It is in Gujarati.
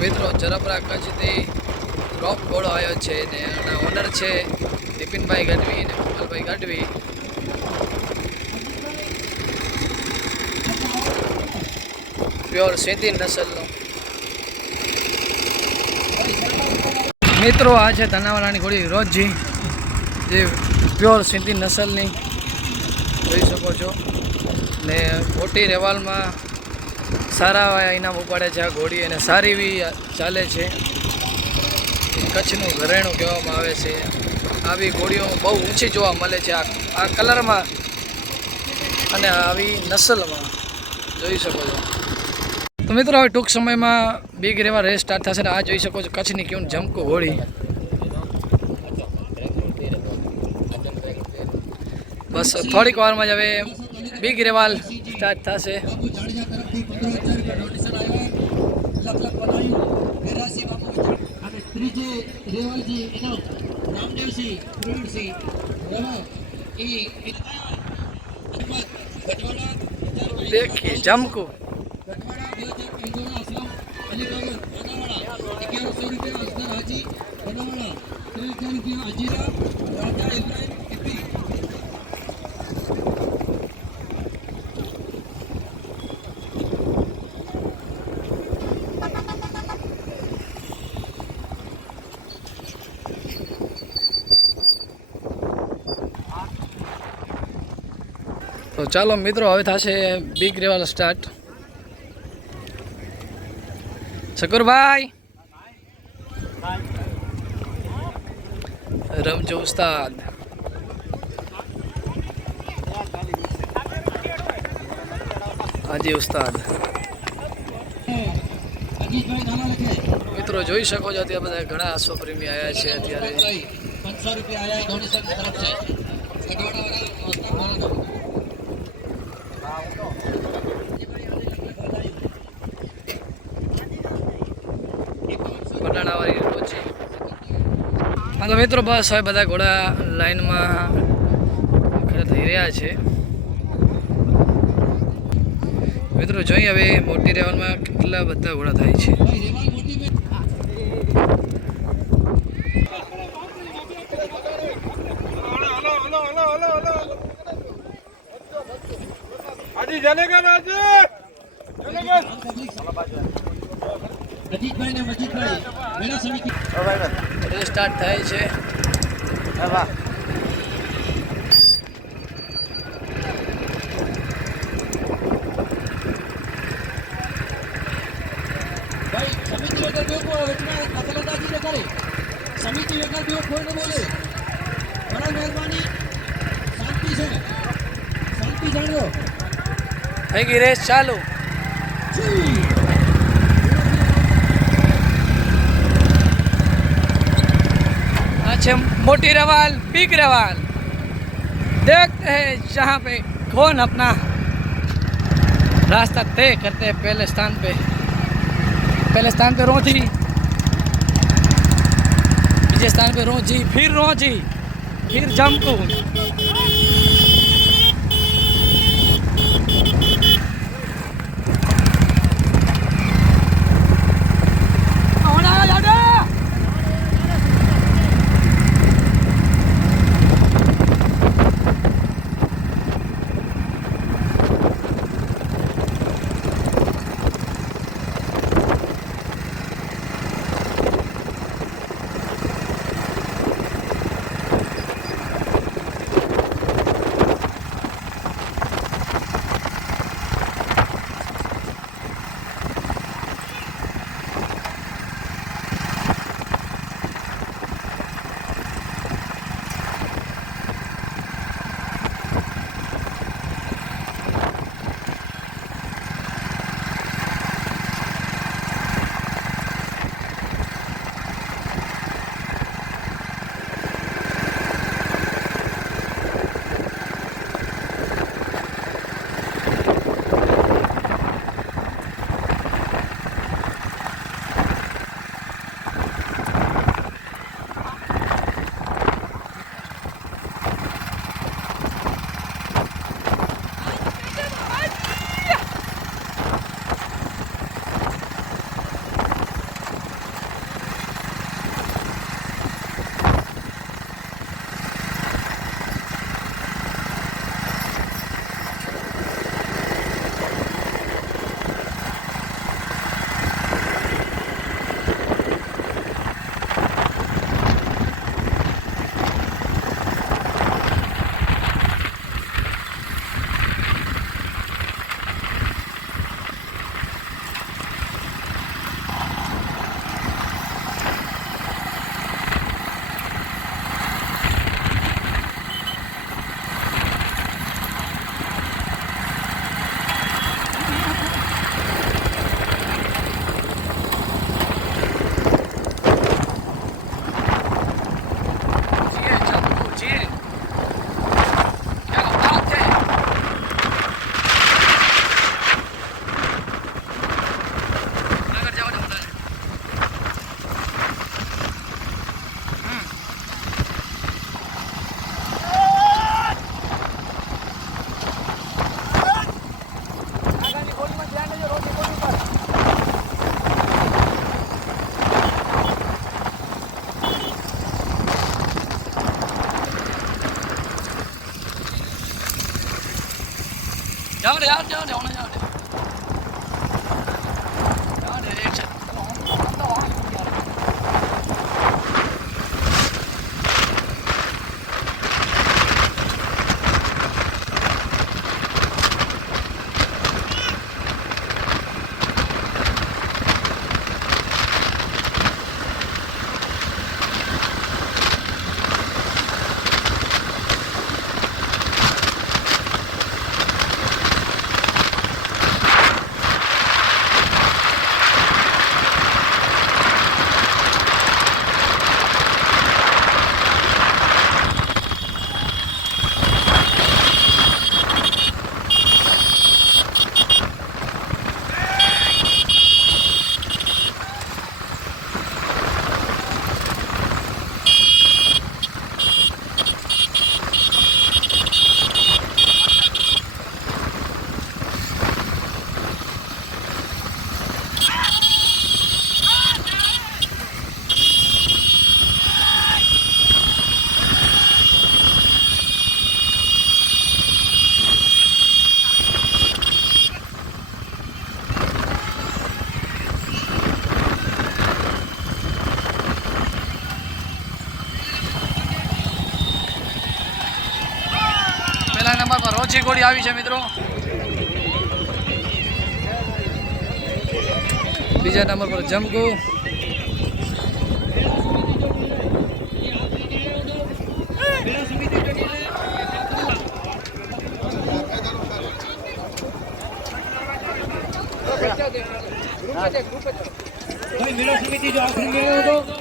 મિત્રો જરપરા કચ્છથી ટોપ ઘોડો આવ્યો છે ને એના ઓનર છે બિપિનભાઈ ગઢવી અને કોમલભાઈ ગઢવી. પ્યોર સિંધી નસલનો મિત્રો. આ છે ધનાવાલાની ઘોડી રોજી, જે પ્યોર સિંધી નસલની જોઈ શકો છો. ને મોટી રેવાલમાં સારા ઇનામ ઉપાડે છે આ ઘોડી, અને સારી એવી ચાલે છે. કચ્છનું ઘરેણું કહેવામાં આવે છે. આવી ઘોડીઓ બહુ ઊંચી જોવા મળે છે આ કલરમાં અને આવી નસલમાં જોઈ શકો છો. તો મિત્રો હવે ટૂંક સમયમાં બિગ રેવા રેસ સ્ટાર્ટ થશે ને આ જોઈ શકો છો કચ્છની ક્યુન જમકુ ઘોડી. બસ થોડીક વારમાં જ હવે બિગ રેવાલ સ્ટાર્ટ થશે. देखिए जमकू તો ચાલો મિત્રો હવે થશે બિગ રેવાલ સ્ટાર્ટ. શકુરભાઈ રમજો ઉસ્તાદ. હાજી ઉસ્તાદ. મિત્રો જોઈ શકો છો અત્યારે બધા ઘણા અશ્વપ્રેમી આવ્યા છે. અત્યારે 500 રૂપિયા આયા ડોનેશન તરફ છે. પટાણાવાળી રોજી. હા તો મિત્રો બસ હવે બધા ઘોડા લાઈનમાં ખડા થઈ રહ્યા છે. મિત્રો જોઈએ હવે મોટી રેવાલમાં કેટલા બધા ઘોડા થાય છે. સ્ટાર્ટ થાય છે. સમિતિ વગર કોઈ ન બોલે. બરાબર મહેરબાની, શાંતિ છે, શાંતિ જાણો. થઈ ગઈ રેસ ચાલુ. अच्छा मोटी रवाल बिग रवाल देखते हैं जहाँ पे कौन अपना रास्ता तय करते हैं. पहले स्थान पे रोजी, दूसरे स्थान पे रोजी, फिर जमकू. ઊંચી ઘોડી આવી છે મિત્રો. બીજા નંબર પર જમકુ. ભાઈ મેળો સમિતિ જો આખરી મેળો હતો